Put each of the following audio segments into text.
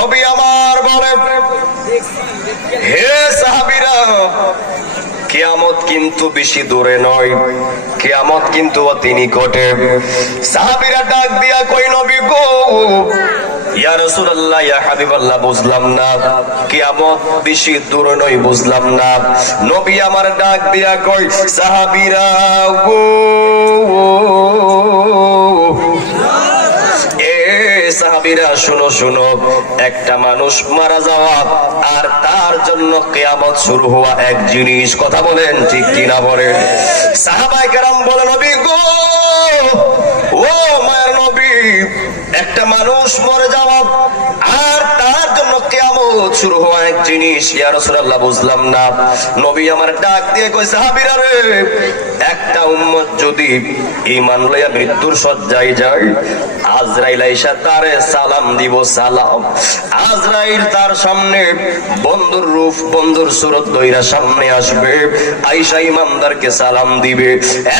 নবী আমার বলে হে সাহাবিরা, কেয়ামত কিন্তু বেশি দূরে নয়, কেয়ামত কিন্তু অতি নিকটে সাহাবিরা ডাক দিয়া কই নবী গো, ইয়া রাসূলুল্লাহ, ইয়া হাবিবাল্লাহ, বুঝলাম না, কিয়ামত বেশি দূরে নয়, বুঝলাম না। নবী আমার ডাক দিয়া কই সাহাবীরা গো সাহাবীরা, শুনো শুনো, একটা মানুষ মারা যাওয়া আর তার জন্য কেয়ামত শুরু হওয়া এক জিনিস। কথা বলেন, ঠিক কিনা বলেন? সাহাবাই কেরাম বলেন, নবী গো, ও মায়ের নবী, একটা মানুষ মরে যাওয়া কেয়ামত শুরু হওয়া এক জিনিস, ইয়া রাসূলুল্লাহ, বুঝলাম না। নবী আমার ডাক দিয়ে কই সাহাবীরা রে, একটা উম্মত যদি ঈমান লইয়া মৃত্যুর শয্যায় যায়, আজরাইল আইসা তারে সালাম দিব, সালাম। আজরাইল তার সামনে বন্ধুর রূপ, বন্ধুর সুরত দইরা সামনে আসবে, আইসা ইমানদারকে সালাম দিবে।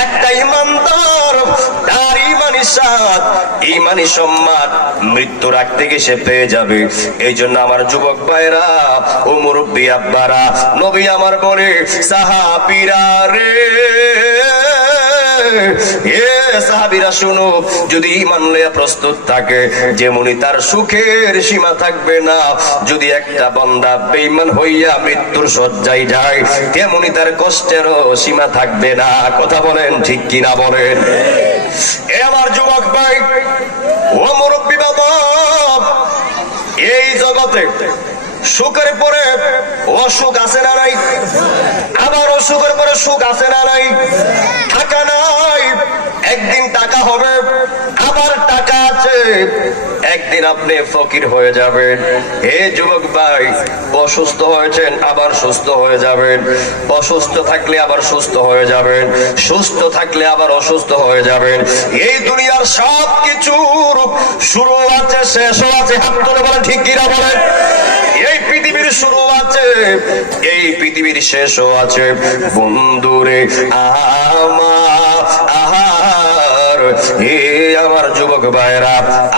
একটা ইমানদার তার ইমানি সাত ইমানি সম্মান মৃত্যুর আগ থেকে সে পেয়ে যাবে। এই জন্য আমার যুবক ভাইরা ও মুরব্বী আব্বারা, নবী আমার বলে, সাহাবিরা রে সাহাবিরা শুনো, যদি ইমান লইয়া প্রস্তুত থাকে, যেমনি তার সুখের সীমা থাকবে না, যদি একটা বন্দা বেঈমান হইয়া মৃত্যুর শয্যায় যায়, তেমনি তার কষ্টেরও সীমা থাকবে না। কথা বলেন ঠিক কিনা বলেন? এ আমার যুবক ভাই, ও মুরব্বী বাবা, এই জগতে সুখের পরে অসুখ আছে না নাই? আবার অসুখের পরে সুখ আছে না নাই? থাকা নাই। একদিন টাকা হবে, আবার টাকা আছে। একদিন আপনি ফকির হয়ে যাবেন। হে যুবক ভাই, অসুস্থ হয়েছেন, আবার সুস্থ হয়ে যাবেন। অসুস্থ থাকলে আবার সুস্থ হয়ে যাবেন। সুস্থ থাকলে আবার অসুস্থ হয়ে যাবেন। এই দুনিয়ার সব কিছুর শুরু আছে শেষও আছে। হাত তুলে বলেন, ঠিক কিনা বলেন? এই পৃথিবীর শুরু আছে, এই পৃথিবীর শেষও আছে। বন্ধুরে আমার আহার, হে আমার যুবক ভাইরা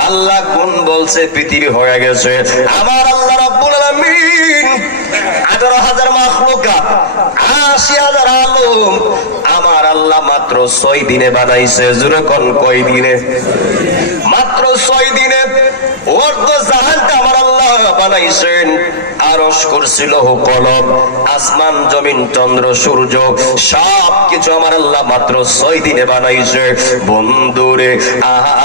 আল্লাহ কোন বলছে পৃথিবী হয়ে গেছে? আমার আল্লাহ রাব্বুল আলামিন আঠারো হাজার মাখলুকা, আশি হাজার আলম, আমার আল্লাহ মাত্র ছয় দিনে বানাইছে। জুরে কোন কয় দিনে? মাত্র ছয় দিনে অর্ধ বানাইছেন, আরস করছিল কলম আসমান, জমিন, চন্দ্র, সূর্য সব কিছু আমার আল্লাহ মাত্র ছয় দিনে বানাইছে। বন্ধুরে আহার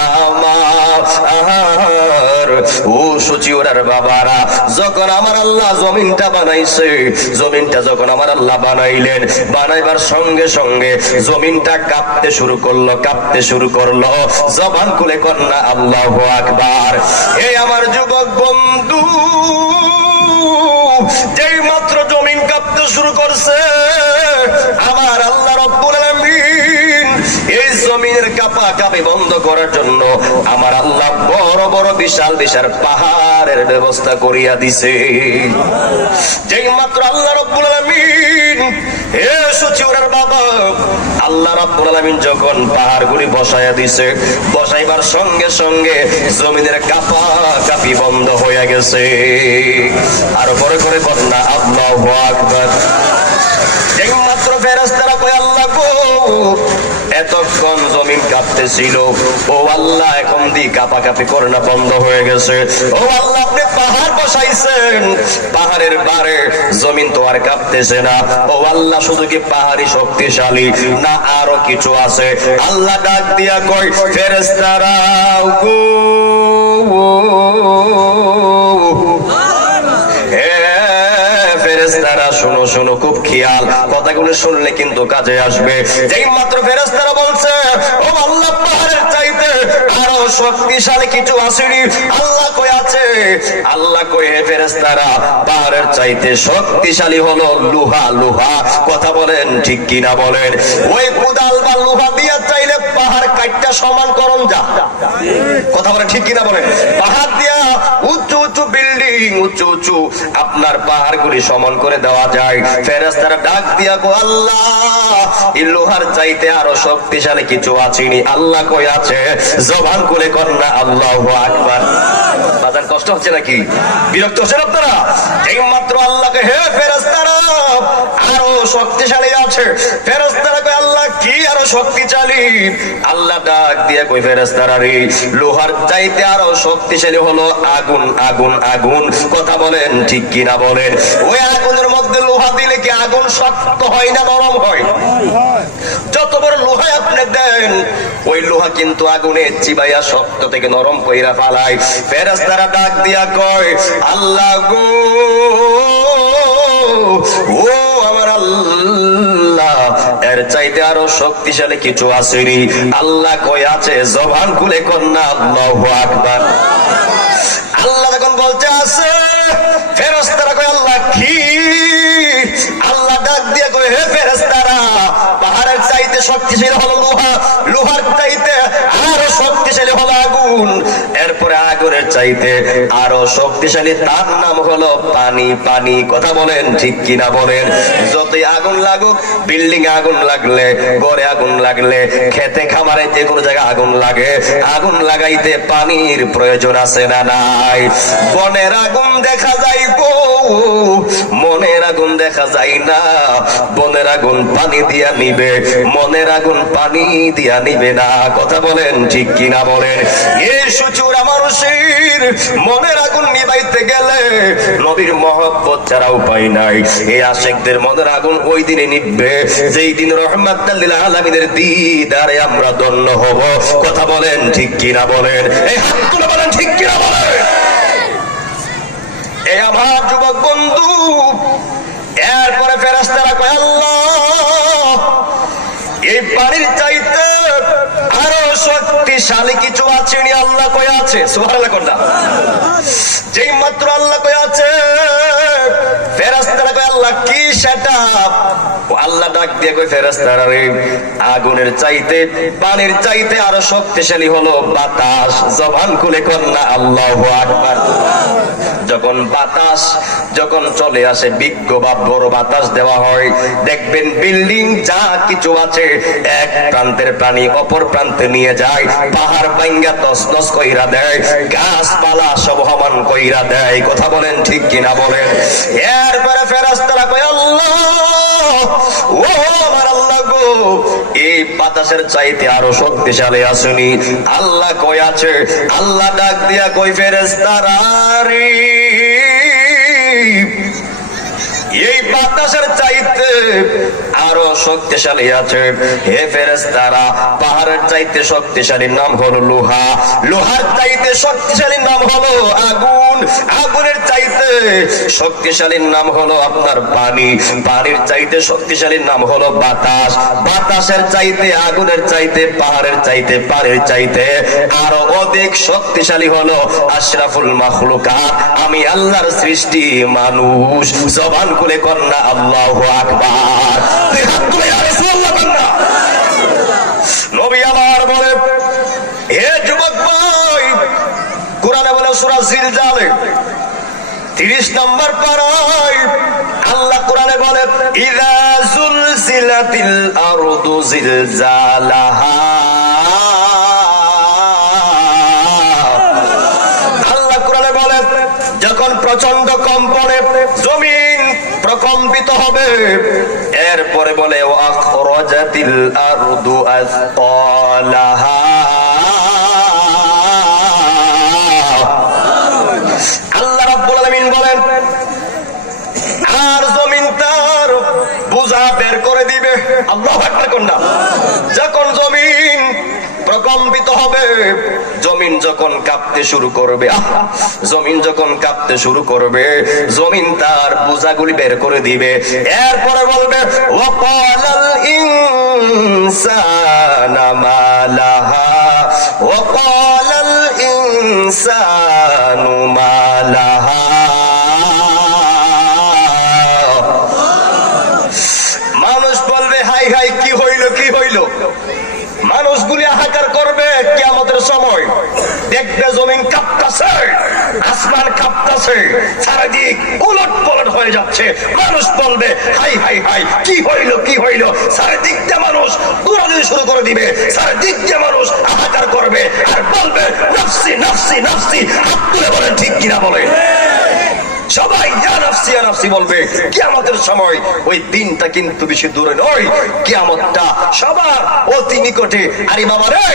সচিওরার বাবারা, যখন আমার আল্লাহ জমিনটা বানাইছে, জমিনটা যখন আমার আল্লাহ বানাইলেন, বানাইবার সঙ্গে সঙ্গে জমিনটা কাঁপতে শুরু করল, কাঁপতে শুরু করল। জবান খুলে কন্যা, আল্লাহ আকবার। এই আমার যুবক বন্ধু, যেই মাত্র জমিন কাঁপতে শুরু করছে, আমার আল্লাহ রব্বুল আলামিন এই জমিনের কাপা কাপি বন্ধ করার জন্য আমার আল্লাহ বড় বড় বিশাল বিশাল পাহাড়ের ব্যবস্থা করিয়া দিছে। যেই মাত্র আল্লাহ রব্বুল আলামিন হে সচিউরার বাবা, আল্লাহ রাব্বুল আলামিন যখন পাহাড়গুলি বসায়া দিছে, বসাইবার সঙ্গে সঙ্গে জমিনের কাপা কাপি বন্ধ হয়ে গেছে। আর পরে করে কন্যা আল্লাহু আকবার। যেই মাত্র ফেরেশতারা কয়, আল্লাহ গো এতক্ষণ জমিন কাঁপতেছিল। ও আল্লাহ, এখন দি কাপা কাপি করে না বন্ধ হয়ে গেছে। ও আল্লাহ, আপনি পাহাড় বসাইছেন। পাহাড়ের বারে জমিন তো আর কাঁপতেছে না। ও আল্লাহ, শুধু কি পাহাড়ি শক্তিশালী না আরও কিছু আছে? আল্লাহ ডাক দিয়া কয় ফেরেস্তারাও গো। শোনো, খুব খেয়াল, কথাগুলো শুনলে কিন্তু কাজে আসবে। যেই মাত্র ফেরেস্তারা বলছে, ও আল্লাহ, পাহাড়ের চাইতে আরও শক্তিশালী কিছু আসেনি আল্লাহ কই আছে? আল্লাহ কই হে ফেরেস্তারা পাহাড়ের চাইতে শক্তিশালী হলো লোহা লোহা। কথা বলেন, ঠিক কিনা বলেন? ওই কুদাল বা লোহা দিয়া চাইলে পাহাড় কাটটা সমান করন যা। কথা বলেন, ঠিক কিনা বলেন? পাহাড় দিয়া উঁচু উঁচু বিল্ডিং বিল্ডিং উঁচু উঁচু আপনার পাহাড়গুলি সমান করে দেওয়া যায়। ফেরেস্তারা ডাক দিয়া গো, আল্লাহ লোহার চাইতে আরও শক্তিশালী কিছু আছেনি। আল্লাহ কই আছে? জবান করে কন্যা আল্লাহ আকবার। বাজার কষ্ট হচ্ছে নাকি? বিরক্ত হচ্ছেন আপনারা? এই মাত্র আল্লাহকে হে ফেরেস্তারা আরও শক্তিশালী আছে। ফেরেস্তারা কই আল্লাহ, কি আরও শক্তিশালী? আল্লাহ ডাক দিয়ে কই ফেরেস্তারা রে, লোহার চাইতে আরও শক্তিশালী হলো আগুন আগুন আগুন। কথা বলেন, ঠিক কিনা বলেন? ওই আগুনের মধ্যে লোহা দিলে কি আগুন শক্ত হয় না নরম হয়? যত বড় লোহায় আপনি দেন, ওই লোহা কিন্তু আগুনে চিবাইয়া শক্ত থেকে নরম কইরা ফালায়। ফেরেস্তারা ডাক দিয়া কয়, আল্লাহ গো, ও আল্লাহ, এর চাইতে আরও শক্তিশালী কিছু আসেনি। আল্লাহ কই আছে? জবান খুলে কন্যা আল্লাহু আকবার। আল্লাহ তখন বলতে আছে ফেরেশতারা কয়, আল্লাহ কি? আল্লাহ ডাক দিয়ে কয়, হে ফেরেশতারা, পাহাড়ের চাইতে শক্তিশালী হলো লোহা, লোহার চাইতে আরও শক্তিশালী হলো আগুন। এরপরে আগুনের চাইতে আরও শক্তিশালী তার নাম হলো পানি। পানি কথা বলেন, ঠিক কিনা বলেন? যতই আগুন লাগুক, বিল্ডিং আগুন লাগলে, ঘরে আগুন লাগলে, খেতে খামারে যে কোনো জায়গায় আগুন লাগে। আগুন লাগাইতে পানির প্রয়োজন আছে না নাই? বনের আগুন দেখা যায় গো মনের আগুন দেখা যায় না। বনের আগুন পানি দিয়া নিবে, মনের আগুন পানি দিয়া নিবে না। কথা বলেন ঠিক কিনা বলেন। সুচুরা মানুষের মনের আগুন নিবাইতে গেলে নবীর মহব্বত ছাড়া উপায় নাই। এই আশেকদের মনের আগুন ওই দিনে যেই দিন রহমাতুল্লিল আলমিনের দিদারে আমরা দন্য হব। কথা বলেন ঠিক কিনা বলেন। এই বলেন ঠিক কিনা বলেন। এই আমার যুবক বন্ধু, এরপরে ফেরাস্তারা কয়, আল্লাহ, এই পানির চাইতে আরও শক্তিশালী কিছু আছে নি আল্লাহ কয় আছে? সুবহানাল্লাহ কোনটা যেই মাত্র আল্লাহ কয় আছে ফেরেশতারা কয়, আল্লাহ, কি সেটা আল্লাহ ডাক দিয়ে কয়, ফেরেশতারা রে, আগুনের চাইতে, পানির চাইতে আরও শক্তিশালী হলো বাতাস। জবান খুলে আকবার। যখন বাতাস যখন চলে আসে, বিজ্ঞ বা বড় বাতাস দেওয়া হয়, দেখবেন বিল্ডিং যা কিছু আছে, এক প্রান্তের প্রাণী অপর প্রান্তে নিয়ে যায়, পাহাড় ভাঙ্গা তসনস কইরা দেয়, গাছপালা সব হমান কইরা দেয়। কথা বলেন ঠিক কিনা বলেন? এরপরে ফেরাস্তারা কয় আল্লাহ, ও আমার আল্লাহ গো, এই বাতাসের চাইতে আরও শক্তিশালী আসুনি। আল্লাহ কই আছে? আল্লাহ ডাক দিয়া কই ফেরেস্তারা রে। এই বাতাসের চাইতে আরও শক্তিশালী আছে। হে ফেরেস্তারা পাহাড়ের চাইতে শক্তিশালী নাম হলো লোহা। লোহার চাইতে শক্তিশালী নাম হলো আগুন। আগুনের চাইতে শক্তিশালীর নাম হলো আপনার পানি। পানির চাইতে শক্তিশালীর নাম হলো বাতাস। বাতাসের চাইতে, আগুনের চাইতে, পাহাড়ের চাইতে, পানির চাইতে আরও অধিক শক্তিশালী হলো আশরাফুল মাখলুকা আমি আল্লাহর সৃষ্টি মানুষ। জবান খুলে কন্যা আল্লাহ আকবার। দুই হাত তুলে রাসূলুল্লাহ আমার বলে, হে যুবক ভাই, কোরআনে বলে সূরা জিলজালে 30 নম্বর পারায় আল্লাহ কোরআনে বলে জুলজিলাতিল আরদু জিলজালাহা। আল্লাহ কোরআনে বলে, যখন প্রচণ্ড কম্পনে জমিন প্রকম্পিত হবে এরপরে বলে ওয়াখরাজাতিল আরদু আসতালাহা আল্লাহ রাব্বুল আলামিন বলেন আর জমিন তার বোঝা বের করে দিবে আল্লাহ আকবার কোন না যখন জমিন প্রকম্পিত হবে জমিন যখন কাঁপতে শুরু করবে জমিন যখন কাঁপতে শুরু করবে, জমিন তার বোঝাগুলি বের করে দিবে। এরপরে বলবে, ওয়াকালাল ইনসানা মালাহা, ওয়াকালাল ইনসানু মালাহা। মানুষ বলবে, হাই হাই, কি হইল কি হইল? মানুষগুলি হাহাকার করবে। সময় দেখবে জমিন কাঁপতাছে, আসমান কাঁপতাছে উলট পলট হয়ে যাচ্ছে। মানুষ বলবে, হাই হাই হাই, কি হইল কি হইল? চারিদিক দিয়ে মানুষ শুরু করে দিবে। চারিদিক দিয়ে মানুষ করবে। আর বলবে, নাফসি হাত তুলে বলেন, ঠিক কিনা বলে সবাই, ইয়া নাফসি ইয়া নাফসি বলবে, কিয়ামতের সময় ওই দিনটা কিন্তু বেশি দূরে নয়, কিয়ামতটা সবার অতি নিকটে। আরে বাবা রে,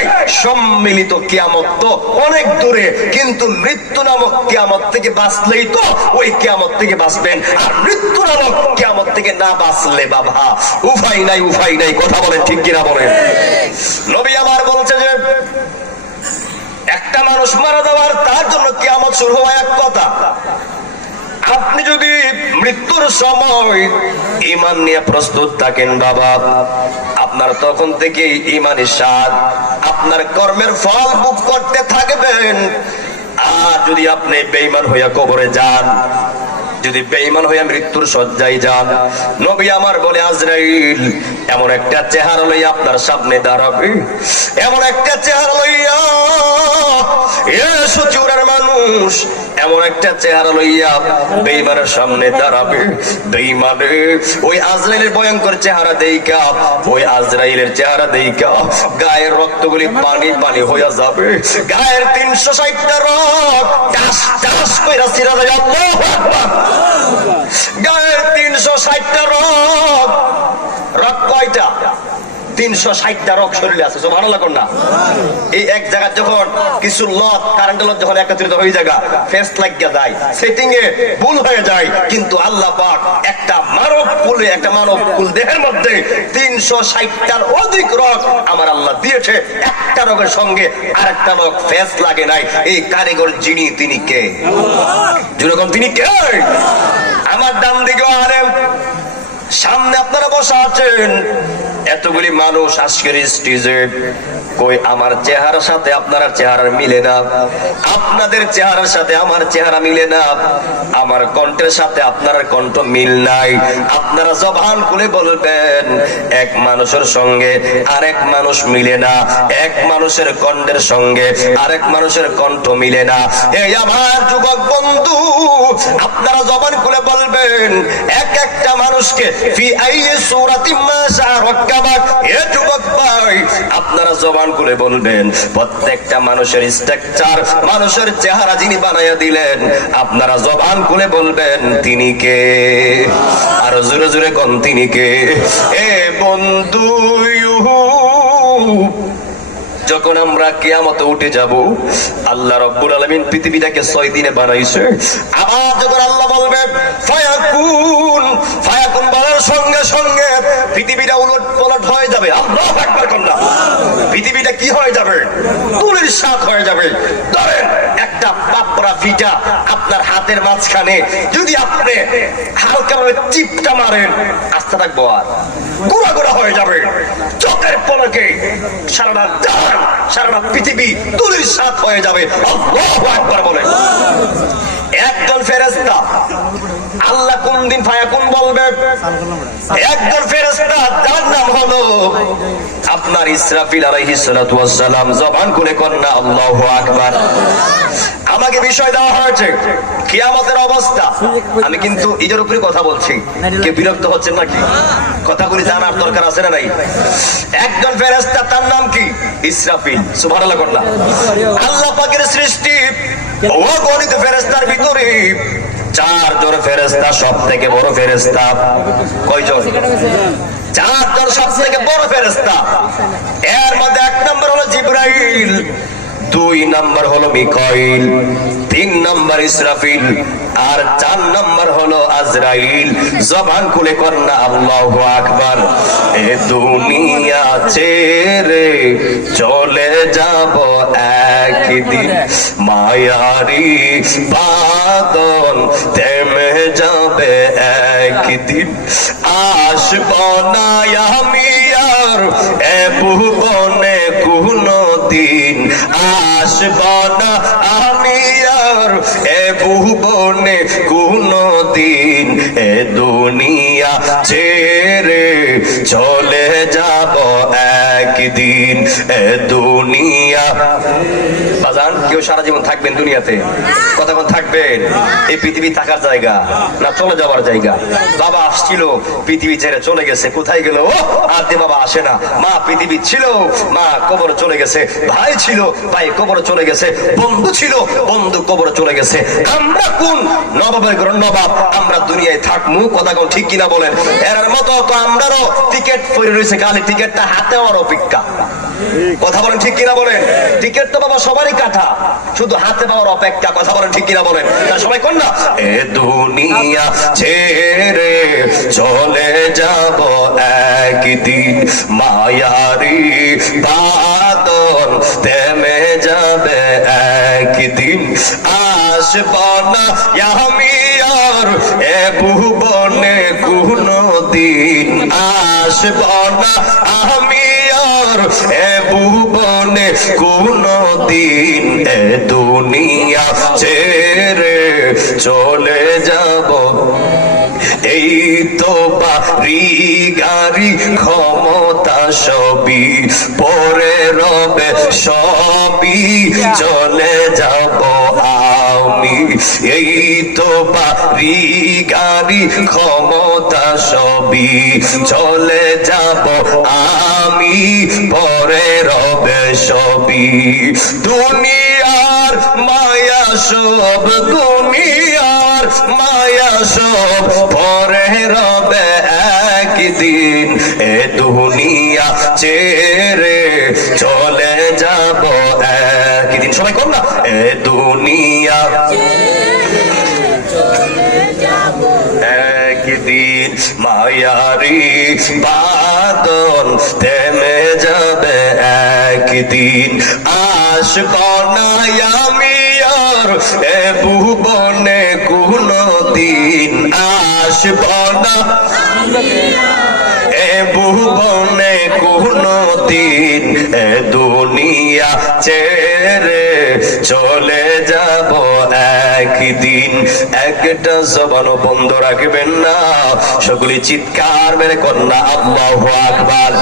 সম্মিলিত কিয়ামত তো অনেক দূরে, কিন্তু মৃত্যু নামক কিয়ামত থেকে বাঁচলেই তো ওই কিয়ামত থেকে বাঁচবেন। আর মৃত্যু নামক কিয়ামত থেকে না বাঁচলে বাবা, উফাই নাই উফাই নাই, কথা বলেন ঠিক কিনা বলেন। নবী আমার বলছে যে, একটা মানুষ মারা যাওয়ার তার জন্য কিয়ামত শুরু হওয়া এক কথা আপনি যদি মৃত্যুর সময় ইমান নিয়ে প্রস্তুত থাকেন বাবা, আপনার তখন থেকে ইমানের স্বাদ, আপনার কর্মের ফল ভোগ করতে থাকবেন। আর যদি আপনি বেইমান হইয়া কবরে যান যদি বেঈমান হইয়া মৃত্যুর সজ্জায় যান, নবী আমার বলে, আজরাইল, এমন একটা চেহারা লইয়া আপনার সামনে দাঁড়াবে। এমন একটা চেহারা লইয়া মানুষ, এমন একটা চেহারা লইয়া বেঈমানের সামনে দাঁড়াবে। বেঈমানে ওই আজরাইলের ভয়ঙ্কর চেহারা দেইকা ওই আজরাইলের চেহারা দেইকা গায়ের রক্তগুলি পানি পানি হইয়া যাবে। গায়ের তিনশো ষাটটা রক্ত, টাস টাস কইরা ছিড়া যায় আল্লাহু আকবার। গায়ের তিনশো ষাটটা রথ রথ কয়টা? তিনশো ষাটটা রক শরীরে আছে লাগুন না। এই এক জায়গায় যখন কিছু লত কারেন্টের লত যখন একত্রিত হয়ে জায়গা ফেস লাগিয়া যায় সেটিং এ ভুল হয়ে যায়, কিন্তু আল্লাহ পাক একটা মানব কুলে, একটা মানব কুল দেহের মধ্যে তিনশো ষাটটার অধিক রক আমার আল্লাহ দিয়েছে। একটা রকের সঙ্গে আরেকটা রক ফেস লাগে নাই। এই কারিগর যিনি, তিনি কে? যেরকম তিনি কে? আমার ডান দিকে আরেম সামনে আপনারা বসা আছেন। এতগুলি মানুষ আজকের স্টেজে কই, আমার চেহারার সাথে আপনার চেহারার মিলে না। আপনাদের চেহারার সাথে আমার চেহারা মিলে না। আমার কণ্ঠের সাথে আপনার কণ্ঠ মিল নাই। আপনারা জবান খুলে বলবেন, এক মানুষের সঙ্গে আরেক মানুষ মিলে না। এক মানুষের কণ্ঠের সঙ্গে আরেক মানুষের কণ্ঠ মিলে না। এই আমার যুবক বন্ধু, আপনারা জবান খুলে বলবেন, এক একটা মানুষকে ফি আইয়ে সূরাতিন মা আপনারা জবান খুলে বলবেন, প্রত্যেকটা মানুষের স্ট্রাকচার মানুষের চেহারা যিনি বানাইয়া দিলেন, আপনারা জবান খুলে বলবেন, তিনি কে? আর জোরে জোরে কোন, তিনি কে? এ বন্ধু যখন আমরা কেয়ামতে উঠে যাব, আল্লাহ রব্বুল আলামিন পৃথিবীটাকে ছয় দিনে বানাইছে। আবার যখন আল্লাহ ফায়াকুন ফায়াকুন সঙ্গে সঙ্গে পৃথিবীটা উলট পলট হয়ে যাবে। পৃথিবীটা কি হয়ে যাবে? তুলির সাত হয়ে যাবে। ধরেন একটা পাপড়া ফিটা আপনার হাতের মাঝখানে। যদি আপনি হালকা ভাবে চিপটা মারেন, আস্থা থাকব আর। গুড়া গুড়া হয়ে যাবে। চোখের পলকে সারাটা জান সারাটা পৃথিবী তুলির সাত হয়ে যাবে। বলে। একজন ফেরেশতা, আল্লাহ কোন দিন ফায়াকুন বলবে? একজন ফেরেশতা তার নাম হলো আপনার ইসরাফিল আলাইহিস সালাতু ওয়াস সালাম। জবান করে কন্যা আল্লাহু আকবার। আমাকে বিষয় দেওয়া হয়েছে। কিয়ামতের অবস্থা। আমি কিন্তু এটার উপরে কথা বলছি। কে বিরক্ত হচ্ছেন নাকি? কথাগুলি জানার দরকার আছে না নাই? একজন ফেরেশতা, তার নাম কি? ইসরাফিল। সুবহানাল্লাহ কন্যা আল্লাহ পাকের সৃষ্টি। ও গণিত ফেরেশতার ভিতরে। চারজন ফেরেশতা সব থেকে বড় ফেরেশতা। কয়জন? চারজন সব থেকে বড় ফেরেশতা। এর মধ্যে এক নম্বর হলো জিব্রাইল। দুই নাম্বার হলো মিকাইল, তিন নাম্বার ইসরাফিল, আর চার নাম্বার হলো আজরাইল। জবান খুলে কন্যা আল্লাহু আকবার। এ দুনিয়া ছেড়ে চলে যাব একদিন। মায়ারি বাদন থেমে যাবে একদিন। আসব না আমি আর এ ভুবনে কোনো দিন আসব আমি আর এ ভুবনে কোনো দিন এ দুনিয়া ছেড়ে চলে যাব একদিন। এ দুনিয়া কেউ সারা জীবন থাকবেন দুনিয়াতে। কতক্ষণ থাকবেন? এই পৃথিবী থাকার জায়গা না চলে যাওয়ার জায়গা? বাবা আসছিল, পৃথিবী ছেড়ে চলে গেছে। কোথায় গেল? আর বাবা আসে না। মা পৃথিবী ছিল, মা কবর চলে গেছে। ভাই ছিল, ভাই কবর চলে গেছে। বন্ধু ছিল, বন্ধু কবর চলে গেছে। আমরা কোন? নবাবের ঘর নবাব। আমরা দুনিয়ায় থাকমু কথা ঠিক কিনা বলেন? এর মতো তো আমরারও টিকিট পরে রয়েছে। খালি টিকিটটা হাতে হওয়ার অপেক্ষা। কথা বলেন ঠিক কিনা বলেন? টিকিট তো বাবা সবারই কাটা শুধু হাতে পাওয়ার অপেক্ষা, কথা বলেন ঠিক কিনা বলেন? সবাই কোন না? এ দুনিয়া ছেড়ে চলে যাব একদিন। মায়ারি বাদল থেমে যাবে একদিন। আসব না আমি আর এ ভুবনে কোনো দিন আসব না এ ভুবনে কোনো দিন এ দুনিয়া ছেড়ে চলে যাব। এই তো বাড়ি গাড়ি ক্ষমতা সবই পরে রবে, সবই চলে যাব। এই তো বাড়ি গাড়ি, ক্ষমতা সবই চলে যাব আমি, পরে রবে সবই। দুনিয়ার মায়া সব, দুনিয়ার মায়া সব, পরে রবে একদিন এ দুনিয়া ছেড়ে চলে সবাই কর না? এ দুনিয়া। একদিন মায়ারি বাদল থেমে যাবে একদিন। না আমি আর এ ভুবনে কোনো দিন আসব এ ভুবনে কোনো দিন এ দুনিয়া ছেড়ে চলে যাব একদিন। একটা জবানও বন্ধ রাখবেন না। সকলে চিৎকার মেরে কন্যা, আল্লাহ আকবার।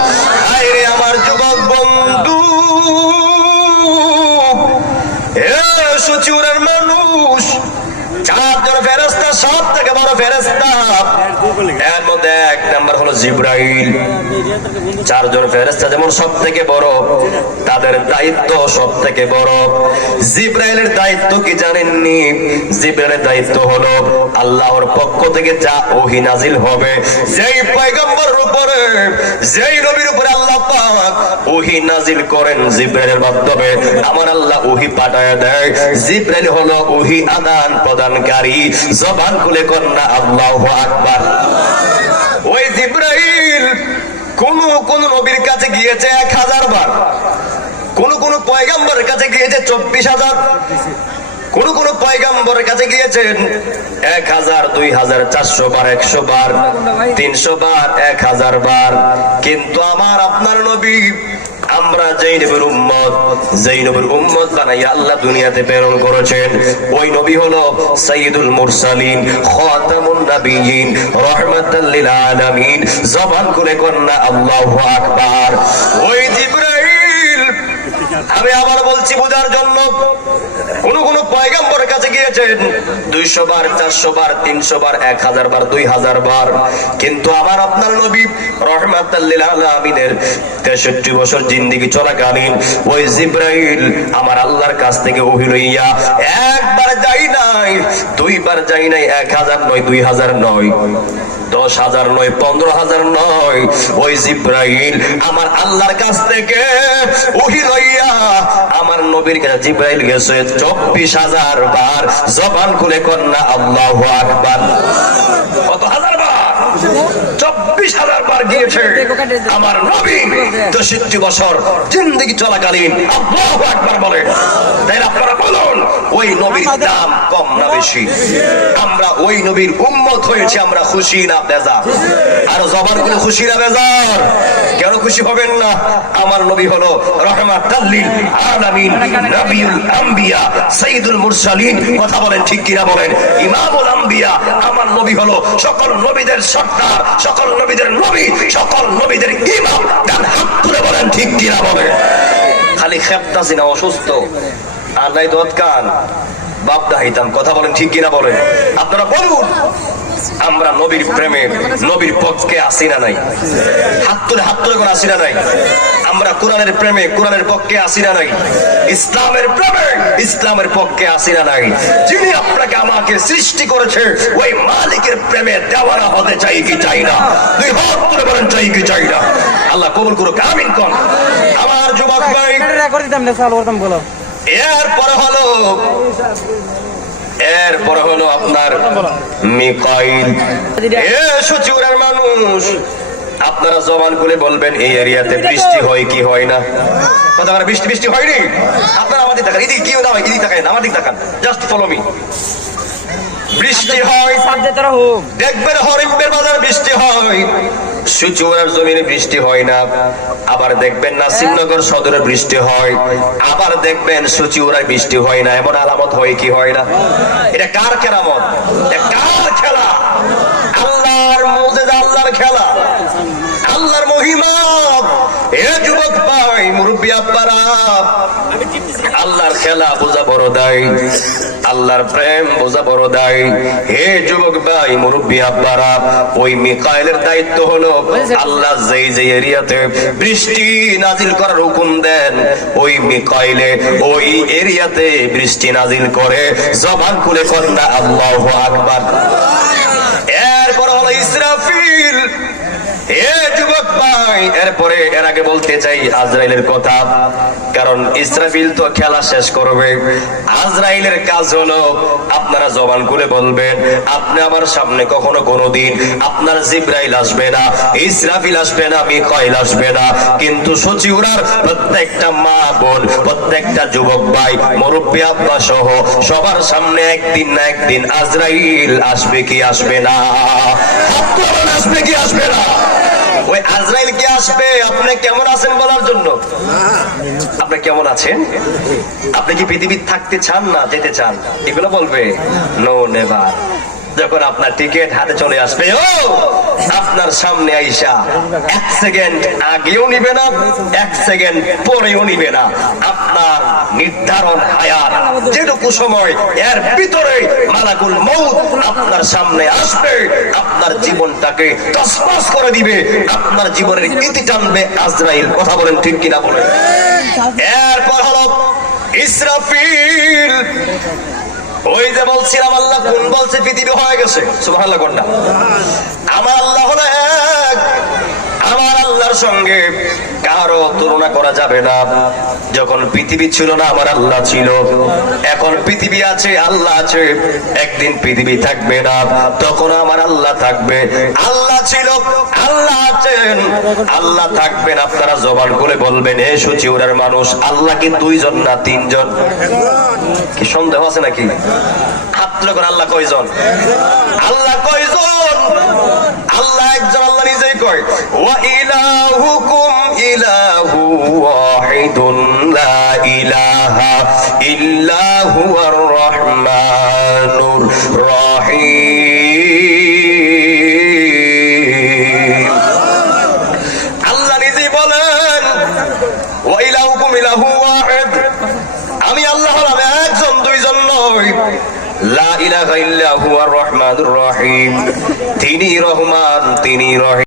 আরে আমার যুবক বন্ধু। এ সুচুরের মানুষ, চারজন ফেরস্তা সব থেকে বড় ফেরস্তা এর মধ্যে এক নাম্বার হলো জিব্রাইল। চারজন ফেরেস্তা যেমন সব থেকে বড়, তাদের দায়িত্ব সব থেকে বড়। জিব্রাইলের দায়িত্ব কি জানেননি? জিব্রাইলের দায়িত্ব হলো আল্লাহর পক্ষ থেকে যা ওহি নাজিল হবে। যেই পয়গম্বরের উপরে, যেই নবীর উপরে আল্লাহ পাক ওহি নাজিল করেন জিব্রাইলের মাধ্যমে, আমার আল্লাহ ওহি পাঠায় দেয়। জিব্রাইল হলো ওহি আদান প্রদানকারী, জবান খুলে কন্যা আল্লাহু আকবার। ওই জিব্রাইল কোন কোন নবীর কাছে গিয়েছে এক হাজার বার। কোন কোন পয়গাম্বরের কাছে গিয়েছে চব্বিশ হাজার। কোন কোন পয়গাম্বরের কাছে গিয়েছেন এক হাজার, দুই হাজার, চারশো বার, একশো বার, তিনশো বার, এক হাজার বার। কিন্তু আমার আপনার নবী আমরা যেই নবীর উম্মত যেই নবীর উম্মত বানাই আল্লাহ দুনিয়াতে প্রেরণ করেছেন। ওই নবী হলো সাইয়দুল মুরসালিন, খাতামুন নাবিয়িন রাহমাতাল লিল আলামিন। জবান করে কন্যা আল্লাহু আকবার। ওই জিবরাইল আমি আবার বলছি বোঝার জন্য। কোন কোন পয়গাম্বরের কাছে গিয়েছেন, দুইশো বার, চারশো বার, তিনশো বার, এক হাজার বার, দুই হাজার বার। কিন্তু আমার আপনার নবী আলমিনের তেষট্টি বছর জিন্দিগি চলাকালীন ওই জিব্রাইল আমার আল্লাহর কাছ থেকে ওহি লইয়া একবার যাই নাই, দুইবার যাই নাই, এক হাজার নয়, দুই হাজার নয়। দশ হাজার নয়, পনেরো হাজার নয়। ওই জিব্রাইল আমার আল্লাহর কাছ থেকে ওহি লইয়া আমার নবীর কাছে জিব্রাহিল গেছে চব্বিশ হাজার বার। জবান খুলে কন্যা আল্লাহ আকবার। কত হাজার বার হাজার বার গিয়েছে। আমার নবী তেষট্টি বছর জিন্দগি চলাকালীন আল্লাহ আকবার বলে। তাই আপনারা বলুন ওই নবীর দাম কম না বেশি? আমরা ওই নবীর উম্মত হয়েছে আমরা খুশি না আর জবান খুশি না বেজার? কেন খুশি হবেন না? আমার নবী হলো রহমাতাল্লিল আলামিন নবিউল আম্বিয়া মুরসালিন। কথা বলেন ঠিক কিনা বলেন? ইমামুল আম্বিয়া আমার নবী হলো সকল নবীদের সর্দার সকল নবীদের নবী, সকল নবীদের ইমাম ডান হাত তুলে বলেন, ঠিক কিনা বলে। খালি খেপতাছি না অসুস্থ, আর নাই দৎকান বাপ দাহিতাম কথা বলেন ঠিক কিনা বলেন আপনারা বলুন আমরা নবীর প্রেমে নবীর পক্ষে আসি না নাই। হাত তুলে হাত তুলে করে আসি না নাই। আমরা কোরআনের প্রেমে কোরআনের পক্ষে আসি না নাই। ইসলামের প্রেমে ইসলামের পক্ষে আসি না নাই। যিনি আপনাকে আমাকে সৃষ্টি করেছে ওই মালিকের প্রেমে দেওয়ানা হতে চাই কি চাই না? দুই হাত তুলে বলেন চাই কি চাই না? আল্লাহ কবুল করুক আমিন কোন। আমার যুবক ভাই এরপরে হলো এরপরে হলো আপনার মিকাইল। এ মানুষ। আপনারা জবান করে বলবেন, এই এরিয়াতে বৃষ্টি হয় কি হয় না? কথা বৃষ্টি বৃষ্টি হয়নি? আপনারা আমার দিক তাকান। এদিকে কি না এদিকে তাকান আমার দিক তাকান। জাস্ট ফলো মি বৃষ্টি হয়। দেখবেন হরিম্বের বাজার বৃষ্টি হয়। সুচুয়ার জমিনে বৃষ্টি হয় না। আবার দেখবেন নাসিমনগর সদরে বৃষ্টি হয়। আবার দেখবেন সুচিউরায় বৃষ্টি হয় না। এমন আলামত হয় কি হয় না? এটা কার কেরামত এটা কার খেলা? আল্লাহর মুজেজা আল্লাহর খেলা। আল্লাহর মহিমা। এ যুবক ভাই মুরব্বী আব্বারা আল্লাহর খেলা বোঝা বড় দায়, আল্লাহর প্রেম বোঝা বড় দায়। হে যুবক ভাই, মুরব্বী আব্বারা, ওই মিকাইলের দায়িত্ব হলো আল্লাহ যেই যে এরিয়াতে বৃষ্টি নাজিল করার হুকুম দেন, ওই মিকাইলে ওই এরিয়াতে বৃষ্টি নাজিল করে, জবান খুলে কন্যা আল্লাহ আকবার। এরপর হলো ইসরাফিল। এ এরপরে এর আগে বলতে চাই আজরাইলের কথা, কারণ ইসরাফিল তো খেলা শেষ করবে। আজরাইলের কাজ হলো, আপনারা জবান করে বলবেন, আপনি আমার সামনে কখনো কোনোদিন আপনার জিব্রাইল আসবে না, ইসরাফিল আসবে না, মিকাইল আসবে না। কিন্তু সচিউরার প্রত্যেকটা মা বোন, প্রত্যেকটা যুবক ভাই, মুরব্বী আব্বা সহ, সবার সামনে একদিন না একদিন আজরাইল আসবে কি আসবে না? আসবে কি আসবে না? ওই আজরাইল কে আসবে? আপনি কেমন আছেন বলার জন্য? আপনি কেমন আছেন? আপনি কি পৃথিবীর থাকতে চান না যেতে চান? এগুলো বলবে? নো নেভার যখন আপনার টিকিট হাতে চলে আসবে ও আপনার সামনে আইসা এক সেকেন্ড আগেও নিবে না এক সেকেন্ড পরেও নিবে না। আপনার নির্ধারণ হায়াত যেটুকু সময় এর ভিতরে মালাকুল মৌত আপনার সামনে আসবে আপনার জীবনটাকে তসমাস করে দিবে আপনার জীবনের ইতি টানবে আজরাইল কথা বলেন ঠিক কিনা বলেন। এরপর হলো ইসরাফিল। ওই যে বলছিলাম আল্লাহ কোন বলছে পৃথিবী হয়ে গেছে। সুবহানাল্লাহ আমার আল্লাহ হলো এক। আমার আল্লাহর সঙ্গে কারও তুলনা করা যাবে না। যখন পৃথিবী ছিল না, আমার আল্লাহ ছিল। এখন পৃথিবী আছে, আল্লাহ আছে। একদিন পৃথিবী থাকবে না, তখন আমার আল্লাহ থাকবে। আল্লাহ ছিল, আল্লাহ আছেন। আল্লাহ থাকবেন, আপনারা জবান করে বলবেন, এ সচিউরার মানুষ, আল্লাহ কি দুইজন না তিনজন? কি সন্দেহ আছে নাকি? হাত আল্লাহ কয়জন? আল্লাহ কয়জন? আল্লাহ একজন, আল্লাহ কয় ওয়া ইলাহুকুম ইলাহু ওয়াহিদুন লা ইলাহা ইল্লা হুয়ার রহমানুর রহিম। আল্লাহ আমি আল্লাহ হলাম একজন, দুইজন লা ইলাহা ইল্লা হুয়ার রহমানুর রহিম। তিনি রহমান, তিনি রহিম।